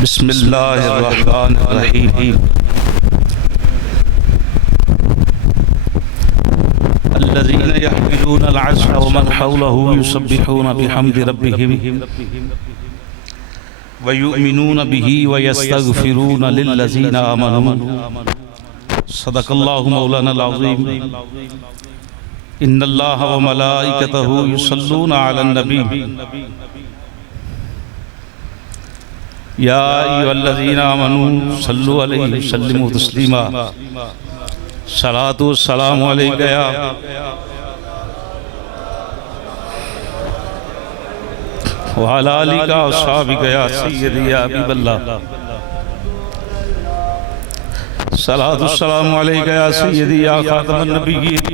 बिस्मिल्लाहिर्रहमानिर्रहीम। अल्लज़ीना यहमिलूना अल-अर्श व मन हौलहु युसब्बिहूना बिहम्दि रब्बिहिम व युमिनूना बिही व यस्तगफिरूना लिल्लज़ीना आमनू। सदक़ल्लाहु मौलाना अल-अज़ीम। इन्नल्लाह व मलाइकतहु युसल्लूना अलन नबी या अय्युहल्लज़ीना आमनू सल्लु अलैहि व सल्लिमू तस्लीमा। सलातु वस्सलामु अलैका या व अला आलिका व अस्हाबिका या सय्यदी या हबीबल्लाह। सलातु वस्सलामु अलैका या सय्यदी या खातमन नबिय्यीन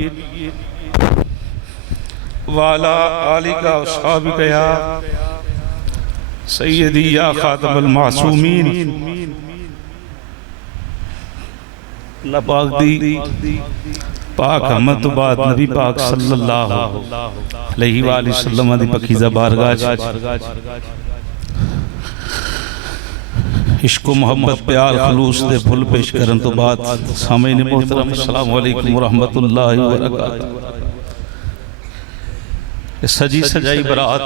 व अला आलिका व अस्हाबिका या सय्यदी या खातमुल मासूमीन। अल्लाह पाक दी पाक हमद तो बाद नबी पाक सल्लल्लाहु अलैहि वसल्लम दी पकीज़ा बारगाह इश्क मोहब्बत प्यार खलूस दे फुल पेश करन तो बाद सामीन मोहतरम अस्सलामु अलैकुम व रहमतुल्लाहि व बरकातहू। सजी सजाई बरात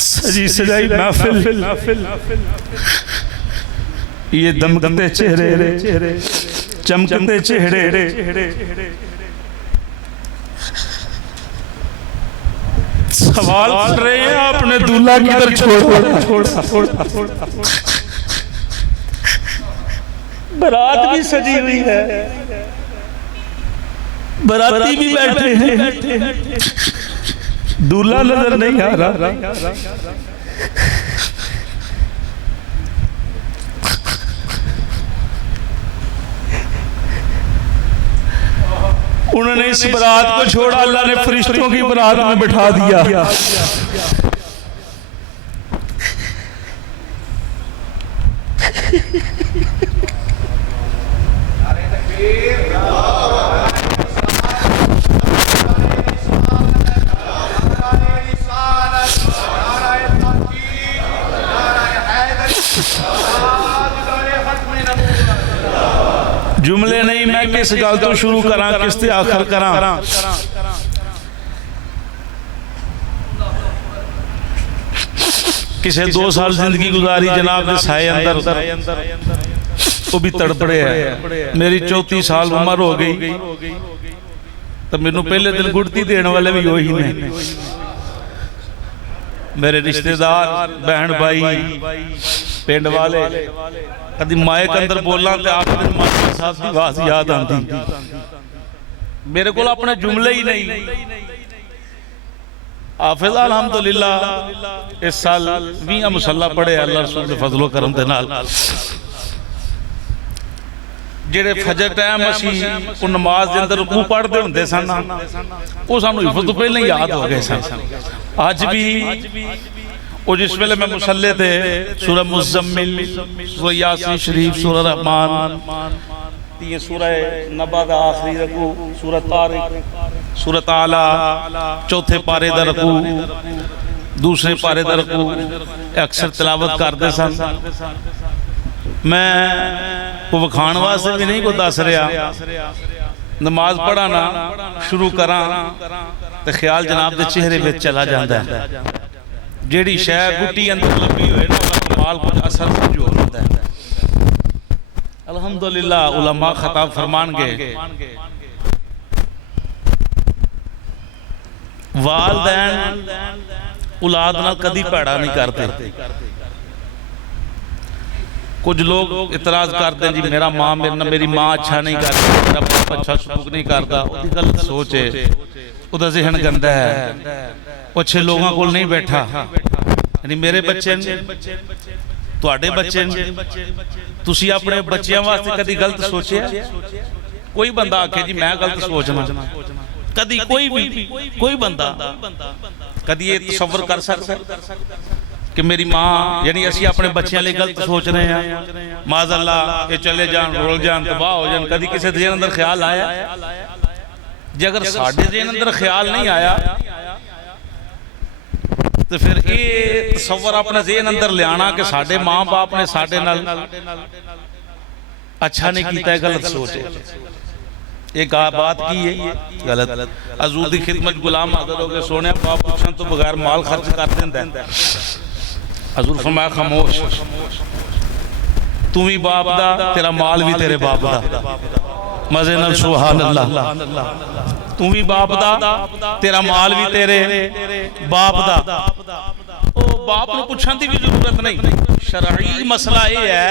सजी सजाई महफिल, ये दमकते चेहरे चमकते चेहरे सवाल कर रहे हैं आपने दूल्हा किधर छोड़ा। बारात भी सजी हुई है, बाराती भी बैठे हैं, दूल्हा नजर नहीं आ रहा। उन्होंने इस बारात को छोड़ा, अल्लाह ने फरिश्तों की बारात में बिठा दिया। जुमले नहीं, मैं किस गल तो शुरू करा किस ते आखिर करा। किसे 2 साल जिंदगी गुजारी जनाब के साए अंदर, वो भी तड़पड़े है। मेरी 34 साल उम्र हो गई तो मैनू पहले दिन गुड़ती देने वाले भी वही ने। मेरे रिश्तेदार, बहन भाई, पिंड वाले, कभी माइक अंदर बोलना तो आपने मास्टर साहब की आवाज याद आती। मेरे को अपने जुमले ही नहीं। हाफिज अल्हम्दुलिल्लाह इस साल 20 मुसल्ला पढ़े अल्लाह रसूल दे फजलो करम दे नाल। जेड़े फजर टाइम असी नमाज दे अंदर रुकू पढ़ते होंदे सन, वो सानू हिफज तो पहले याद हो गए सन। अज भी और जिस वेले मैं मुसल्ले थे सूरह मुज़म्मिल, सूरह यासीन शरीफ, सूरह रहमान, सूरह नबा दा आखिरी रकू, सूरह तारिक, सूरह ताला, चौथे पारे दा रकू, दूसरे पारे दा रकू अक्सर तिलावत करते सन। मैं को विखाण वास्ते भी नहीं को दस रहा, नमाज पढ़ाना शुरू करा तो ख्याल जनाब के चेहरे में चला जाता है। जेड़ी शह गुट्टी अंदर लंबी होए ना, कमाल कुछ असर जो होता है। अल्हम्दुलिल्लाह उलमा खताब फरमानगे वालदैन औलाद नाल कदी भैड़ा नहीं करते। कुछ लोग इतराज करते हैं जी मेरी माँ अच्छा नहीं करती, मेरा बाप अच्छा सलूक नहीं करता। उसकी गलत सोच है, उसका ज़हन गंदा है, वो अच्छे लोगों को नहीं बैठा। यानी मेरे बच्चे तुहाडे बच्चे तुसी अपने बच्चों वास्ते कदी गलत सोचे? कोई बंदा आखे जी मैं गलत सोचना, कदी कोई बंदा कदी ये तसव्वुर कर सकता कि मेरी माँ यानी असी अपने बच्चों लिए गलत सोच रहे हैं, माज़अल्लाह ये चले जान, रोल जान, तबाह हो जान? कदी किसी के अंदर ख्याल आया? जे अगर साडे जेन अंदर ख्याल नहीं आया तो फिर ये तसव्वुर अपने जेन अंदर लियाना कि साडे माँ बाप ने साडे नाल अच्छा नहीं किया, गलत सोच है। एक बात की है गलत। हजूर दी खिदमत गुलाम हाज़िर हो गए, सोने बाप पुछन तो बगैर माल खर्च कर देंदा। हजूर फरमाया खामोश, तू भी बाप दा, तेरा माल भी तेरे बाप दा। मजे नाल सुभान अल्लाह। तू भी बाप दा, तेरा माल भी तेरे बाप दा। ओ बाप नूं पुछण दी भी जरूरत नहीं। शरई मसला यह है,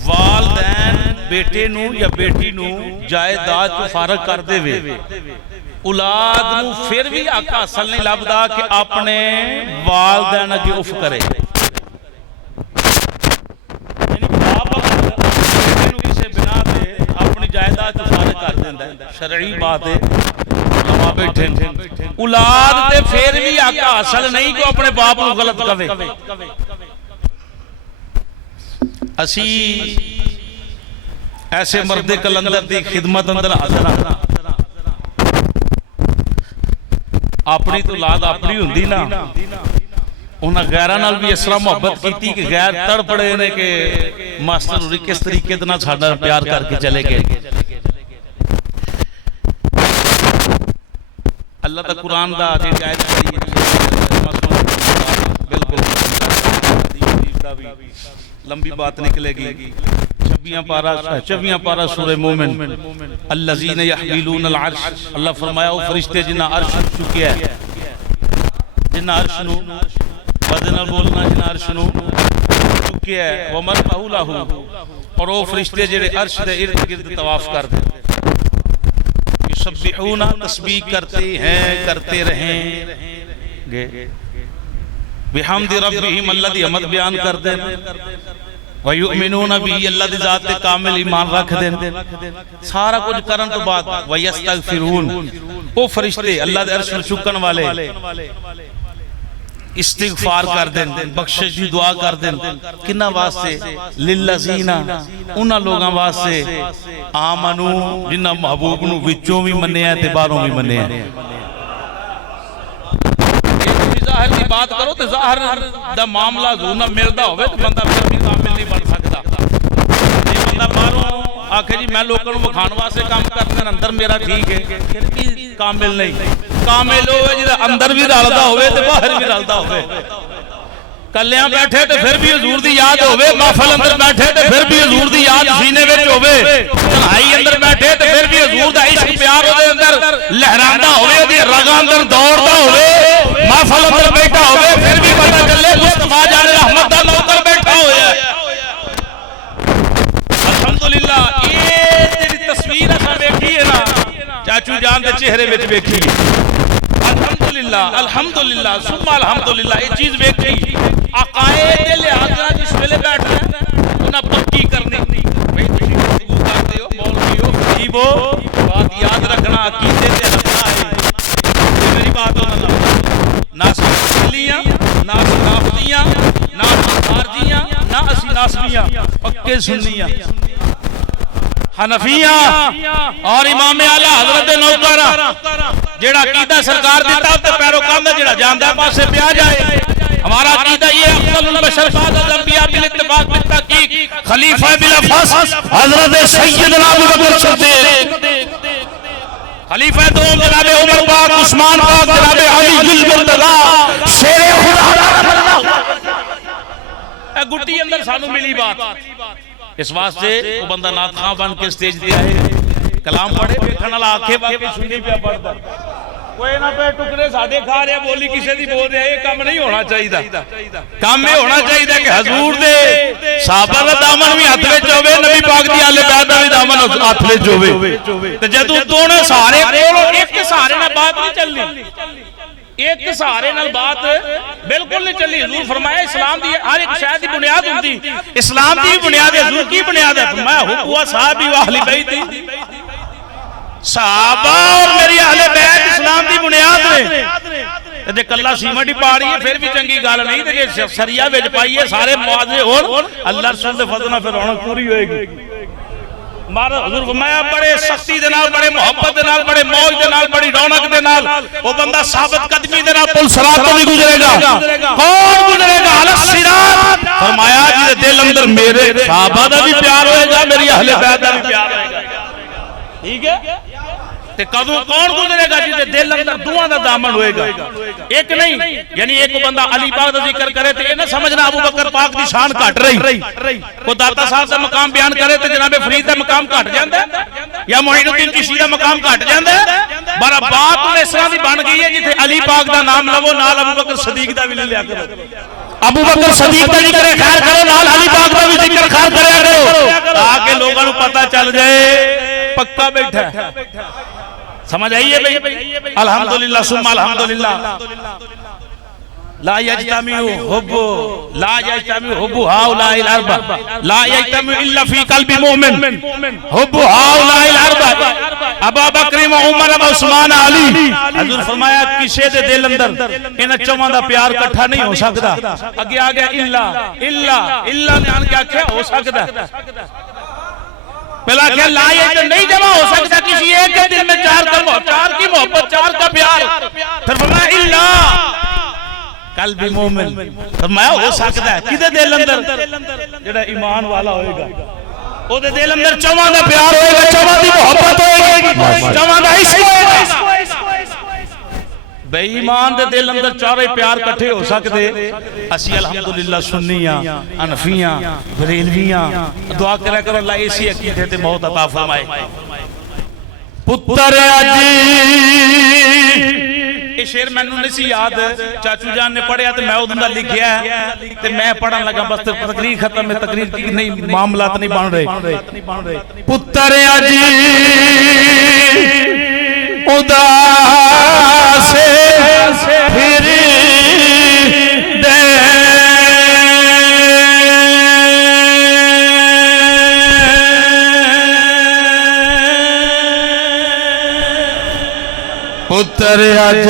वालदैन बेटे नू या बेटी नू जायदाद तो फारग कर देवे, औलाद नू फिर भी हक हासिल नहीं लभदा कि अपने वालदैन अगे उफ करे। जायदाद तो फारग कर देंदा है, शरई बात है। बैठे औलाद ते फिर भी हक हासिल नहीं कि अपने बाप को गलत कवे। असी ऐसे मर्दे कलंदर दी खिदमत अंदर हाज़िर हां। अपनी तो औलाद अपनी हुंदी ना, उन्हें गैरां नाल भी इस तरह मुहब्बत की कि गैर तड़पड़े ने कि मास्टर होरी किस तरीके दे नाल साडा प्यार करके चले गए। अल्लाह दा कुरान दा जे आयत पढ़ी बिल्कुल लंबी बात निकलेगी। 26 पारा सूरह मोमिन, अल्लज़ीना यहमिलूनल अर्श। अल्लाह फरमाया वो फरिश्ते जिन्हां अर्श चुके है, जिन्हां अर्श नू बदनाल बोलना, जिन्हां अर्श नू चुके है, व मन महूलहू, और वो फरिश्ते जिहड़े अर्श दे इर्द गिर्द तवाफ करदे, युसब्बिहूना तस्बीह करते हैं, करते रहेंगे। बिहम्दि रब्बिहिम, अल्लाह दी हमद बयान करदे ने। व युमिनूना बिही, अल्लाह दी जात ते कामिल ईमान रखदे ने। सारा कुछ करन तो बाद व यस्तगफिरून, वो फरिश्ते अल्लाह दे अर्श नू चुकन वाले इस्तिगफार कर दें, बख्शिश की दुआ कर दें। किन्ना वास्ते? लिल्लज़ीना, उन्हां लोगां वास्ते आमनू जिन्हां महबूब नू विचों भी मन्निया ते बाहरों भी मन्निया। ज़ाहिर की बात करो तो ज़ाहिर दा मामला जो ना मिलता होवे तो बंदा फिर भी कामिल नहीं बन सकता। जे बंदा बाहरों आखे जी मैं लोगों को विखाण वास्ते काम करना, अंदर मेरा ठीक है, फिर भी कामिल नहीं। कामिल होवे जिहदा अंदर भी रलदा होवे ते बाहर भी रलदा होवे। कल्लियां बैठे तो फिर भी हुजूर दी याद होवे, महफिल अंदर बैठे तो फिर भी हुजूर दी याद सीने विच होवे, चढ़ाई अंदर बैठे तो फिर भी हुजूर दा इश्क प्यार ओदे अंदर लहरांदा होवे, ओदी रगां अंदर दौड़दा होवे। महफिल अंदर बैठा होवे फिर भी पता चले मुस्तफा जाने रहमत दा नौकर बैठा होया। अल्हम्दुलिल्लाह, ये जेड़ी तस्वीर असां वेखी है ना चाचू जान दे चेहरे विच वेखी, अल्हम्दुलिल्लाह अल्हम्दुलिल्लाह सुम्मा अल्हम्दुलिल्लाह, ये चीज वेखी। अकायद दे लिहाज नाल जिस वेले बैठना उन्हां पक्की करनी, भाई तुसीं गुफ्तगू करदे हो, मौलवी हो, खतीब हो, बात याद रखना, अकीदे ते रखना है। ये मेरी बात हो ना सुन्नियां ना राफिदियां ना खारजियां ना असी नासबियां, पक्के सुन्नियां हनफिया और इमाम आला हजरत नौकर जेड़ा अकीदा सरकार दी ताब ते पैरोकार दा जेड़ा जानदा पासे पिया जाए। हमारा अकीदा ये अफजलुल बशर बादल अंबिया बिल इत्तिफाक बिल तहकीक खलीफा बिला फस हजरत सैयदना अबू बकर सिद्दीक, खलीफा दो जनाब उमर पाक, उस्मान पाक, जनाब अली जुल मुर्तजा, शेर खुदा। ए गुट्टी अंदर सानू मिली बात, इस वास्ते वो बंदा नात खां बन के स्टेज ते आए, कलाम पढ़े, देखण वाला आखे बाकी सुनी पिया पढ़दा, कोई ना पे टुकड़े साडे खा रहा, बोली किसी दी बोल रहा। ये काम नहीं होना चाहिए। काम ये होना चाहिए कि हजूर दे साहबा दा दामन भी हाथ विच होवे, नबी पाक दी आले बैत दा भी दामन हाथ विच होवे, ते जदों दोनों सहारे कोल एक सहारे नाल बात नहीं चलनी, एक सहारे नाल बात बिल्कुल नहीं चली। हुजूर फरमाया इस्लाम दी हर एक शय दी बुनियाद हुंदी, इस्लाम दी बुनियाद है। हुजूर की बुनियाद है? फरमाया हुवा साहबी व अहले बैती, साहबा और मेरी अहले बैत इस्लाम दी बुनियाद ने। जे कल्ला सीमेंट ही पा रही है फिर भी चंगी गल नहीं, ते जे सरिया विच पाईए सारे मुआवजे होण, अल्लाह रसूल दे फज़ल नाल फिर रौनक पूरी होएगी। मारा हुजूर फरमाया बड़े सख्ती दे नाल, बड़े मोहब्बत दे नाल, बड़े मौज दे नाल, बड़ी रौनक दे नाल वो बंदा साबित कदमी दे नाल पुल सिरात तो भी गुजरेगा। कौन गुजरेगा? अलस सिरात। फरमाया जिहदे दिल अंदर मेरे सहाबा दा भी प्यार होएगा, मेरी अहले बैत दा भी प्यार होएगा। ठीक है, ते कदों कौन गुजरेगा? जिहदे दिल अंदर दुआ दा दामन होएगा। एक नहीं, यानी एक बंदा अली पाक दा जिक्र करे ते ना समझना अबू बकर पाक दी शान घट रही, को दाता साहब दा मकाम बयान करे ते जनाबे फरीद दा मकाम घट जांदा या मोइनुद्दीन चिश्ती दा मकाम घट जांदा। पर बात उन इस तरह दी बन गई है जिथे अली पाक दा नाम लवो नाल अबू बकर सदीक दा भी ले लिया करो, अबू बकर सदीक दा जिक्र खैर करो नाल अली पाक दा भी जिक्र खैर करया करो, ताकि लोगों को पता चल जाए पक्का बैठा है। समझ आइए भाई? अल्हम्दुलिल्लाह सुम्मा अल्हम्दुलिल्लाह। ला यजतमिउ हुब्बु हाउलाइल अर्बा, ला यजतमिउ इल्ला फी कल्बि मोमिन हुब्बु हाउलाइल अर्बा, अबू बकर व उमर व उस्मान अली। हुजूर फरमाया किसे दे दिल अंदर इन चौवां दा प्यार इकट्ठा नहीं हो सकदा। अगे आ गया इल्ला इल्ला इल्ला ने आन के आख्या हो सकदा, पहला क्या ला ये तो नहीं जमा हो सकता किसी एक के दिल में चार की मोहब्बत, चार का प्यार। फिर फरमाया इल्ला कल्बी मोमिन, फरमाया हो सकता है किदे दिल अंदर जेड़ा ईमान वाला होएगा, ओदे दिल अंदर चौवां दा प्यार होएगा, चौवां दी मोहब्बत होएगी, चौवां दा इश्क होएगा। बेईमान दे दिल अंदर चारे प्यार इकट्ठे हो सकते। असी अल्हम्दुलिल्लाह सुन्नियां, हनफियां, बरेलवियां दुआ करा करो अल्लाह इसी अकीदे ते मौत अता फरमाए। पुत्र अजी ये शेर मैनू नहीं सी याद, चाचू जान ने पढ़िया तो मैं उदों दा लिखिया ते मैं पढ़न लगा, बस तकरीर खत्म है, तकरीर की नहीं मामलात नहीं बन रहे। पुत्र अजी उदास फिर दे पुत्र अज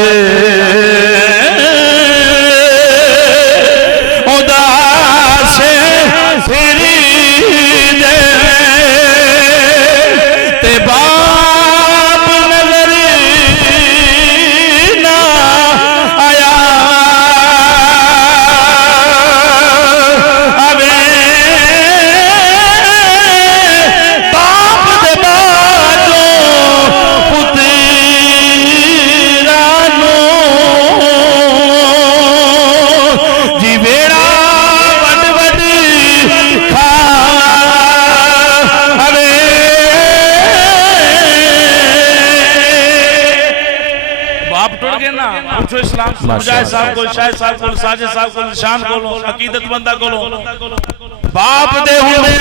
उदास फिर दे ते बाप नजर ना आया अबे बाप दे बाजो पुत्र इस्लाम मुजाहिद साहब को, शाहिद साहब को, साजिद साहब को, निशान को, अकीदत बंदा को बाप दे होंदे